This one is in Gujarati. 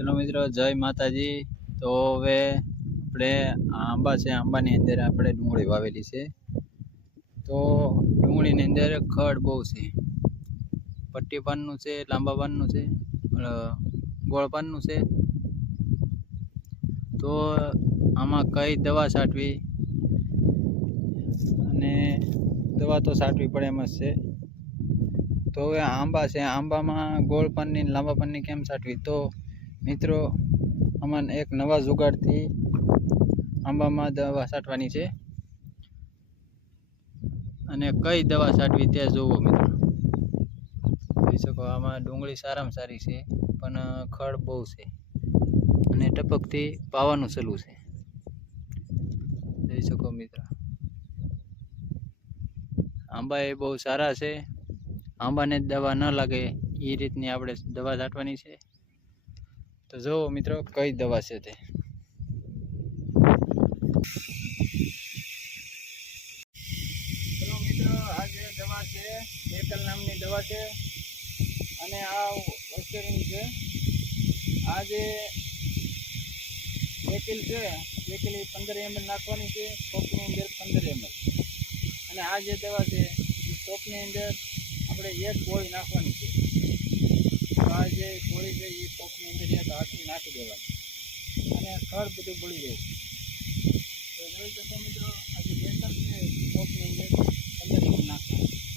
ચલો મિત્રો, જય માતાજી। તો હવે આપણે આંબા છે, આંબાની અંદર આપણે ડુંગળી વાવેલી છે। તો ડુંગળીની અંદર ખડ બહુ છે, પટ્ટી પાનનું છે, લાંબા પાનનું છે, ગોળ પાનનું છે। તો આમાં કઈ દવા છાંટવી અને દવા તો છાંટવી પડે એમ જ છે। તો હવે આંબા છે, આંબામાં ગોળ પાનની લાંબા પાનની કેમ છાંટવી? તો મિત્રો, આમાં એક નવા જુગાડથી આંબામાં દવા છાંટવાની છે અને કઈ દવા છાંટવી તે જોવો મિત્રો। જોઈ શકો, આમાં ડુંગળી સારામાં સારી છે, પણ ખડ બહુ છે અને ટપકથી પાવાનું ચાલુ છે। જોઈ શકો મિત્રો, આંબા એ બહુ સારા છે, આંબાને દવા ન લાગે એ રીતની આપણે દવા છાંટવાની છે। તો જોવો મિત્રો, કઈ દવા છે તે। ચલો મિત્રો, આ જે દવા છે એકલ નામની દવા છે અને આ ઓસ્ટેરિન છે। આ જે એકલ છે, એકલ 15 ml નાખવાની છે, ટોપની અંદર 15 ml। અને આ જે દવા છે એ ટોપની અંદર આપણે એક ગોળી નાખવાની છે। તો આ જે ગોળી છે એ ટોપની અંદર એક હાથથી નાખી દેવાની અને ખડ બધું બળી જાય છે। તો જોઈ શકો મિત્રો, આ જે એકલ છે ટોપની અંદર 15 ml નાખવાની।